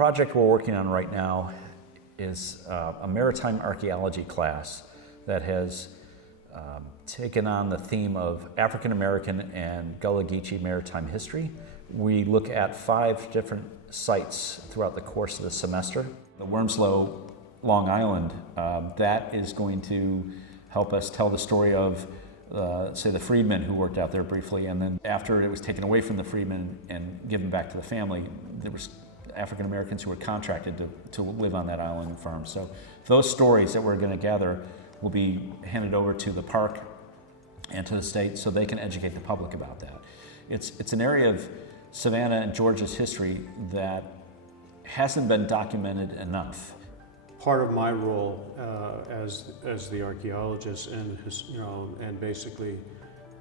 project we're working on right now is a maritime archaeology class that has taken on the theme of African American and Gullah-Gechee maritime history. We look at 5 different sites throughout the course of the semester. The Wormsloe, Long Island, that is going to help us tell the story of, say, the freedmen who worked out there briefly, and then after it was taken away from the freedmen and given back to the family, there was African Americans who were contracted to live on that island and farm. So those stories that we're going to gather will be handed over to the park and to the state so they can educate the public about that. It's an area of Savannah and Georgia's history that hasn't been documented enough. Part of my role as the archaeologist and basically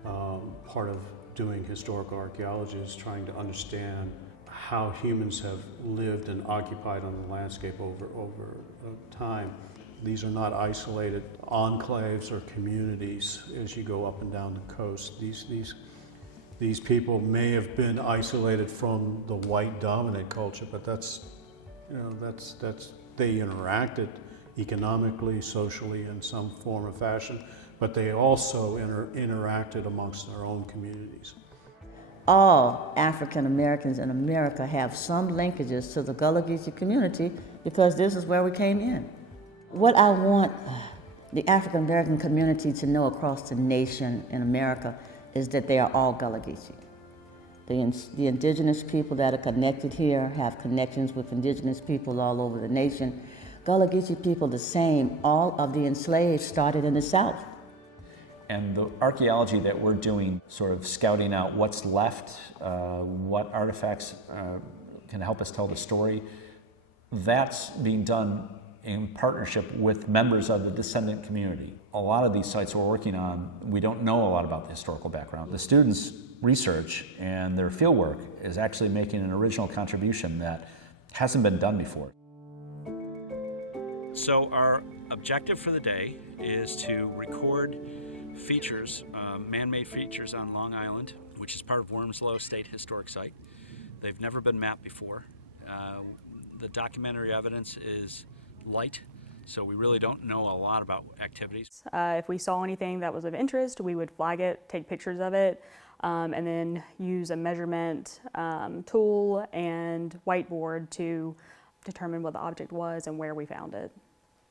part of doing historical archaeology is trying to understand how humans have lived and occupied on the landscape over time. These are not isolated enclaves or communities as you go up and down the coast. These people may have been isolated from the white dominant culture, but that's they interacted economically, socially in some form or fashion, but they also interacted amongst their own communities. All African Americans in America have some linkages to the Gullah-Gechee community because this is where we came in. What I want the African American community to know across the nation in America is that they are all Gullah-Gechee. The indigenous people that are connected here have connections with indigenous people all over the nation. Gullah-Gechee people the same. All of the enslaved started in the South. And the archaeology that we're doing, sort of scouting out what's left, what artifacts can help us tell the story, that's being done in partnership with members of the descendant community. A lot of these sites we're working on, we don't know a lot about the historical background. The students' research and their fieldwork is actually making an original contribution that hasn't been done before. So our objective for the day is to record features, man-made features on Long Island, which is part of Wormsloe Stae Historic Site. They've never been mapped before. The documentary evidence is light, so we really don't know a lot about activities. If we saw anything that was of interest, we would flag it, take pictures of it, and then use a measurement tool and whiteboard to determine what the object was and where we found it.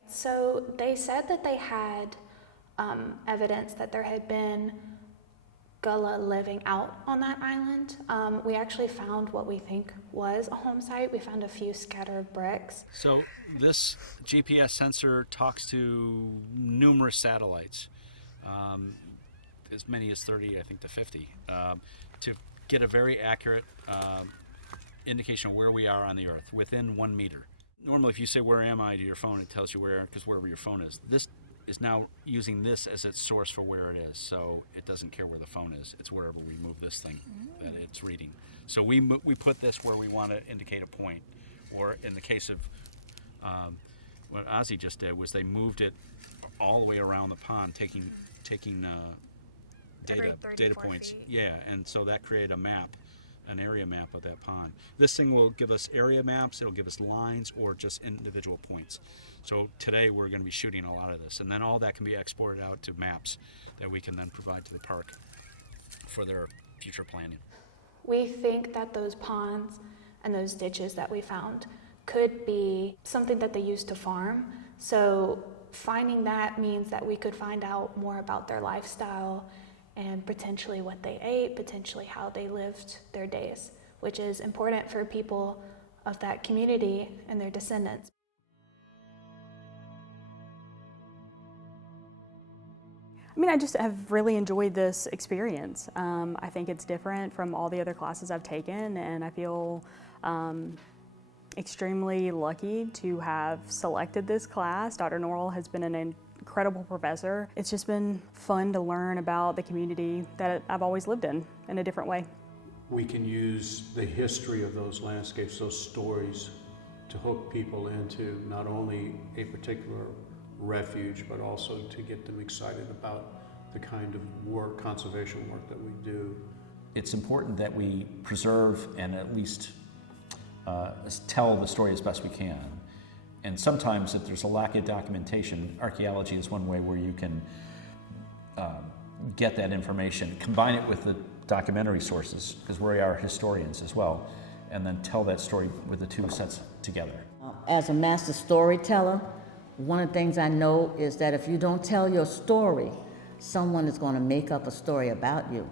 So they said that they had evidence that there had been Gullah living out on that island. We actually found what we think was a home site. We found a few scattered bricks. So this GPS sensor talks to numerous satellites, as many as 30, I think to 50, to get a very accurate indication of where we are on the Earth, within 1 meter. Normally if you say, "Where am I?" to your phone, it tells you where, because wherever your phone is. This is now using this as its source for where it is, so it doesn't care where the phone is. It's wherever we move this thing that it's reading. So we put this where we want to indicate a point, or in the case of what Ozzy just did was they moved it all the way around the pond, taking data points. Feet. Yeah, and so that created a map, an area map of that pond. This thing will give us area maps, it'll give us lines, or just individual points. So today we're going to be shooting a lot of this, and then all that can be exported out to maps that we can then provide to the park for their future planning. We think that those ponds and those ditches that we found could be something that they used to farm. So finding that means that we could find out more about their lifestyle and potentially what they ate, potentially how they lived their days, which is important for people of that community and their descendants. I mean, I just have really enjoyed this experience. I think it's different from all the other classes I've taken, and I feel extremely lucky to have selected this class. Dr. Knoerl has been an incredible professor. It's just been fun to learn about the community that I've always lived in a different way. We can use the history of those landscapes, those stories, to hook people into not only a particular refuge, but also to get them excited about the kind of work, conservation work that we do. It's important that we preserve and at least tell the story as best we can. And sometimes if there's a lack of documentation, archaeology is one way where you can get that information, combine it with the documentary sources, because we are historians as well, and then tell that story with the two sets together. As a master storyteller, one of the things I know is that if you don't tell your story, someone is going to make up a story about you.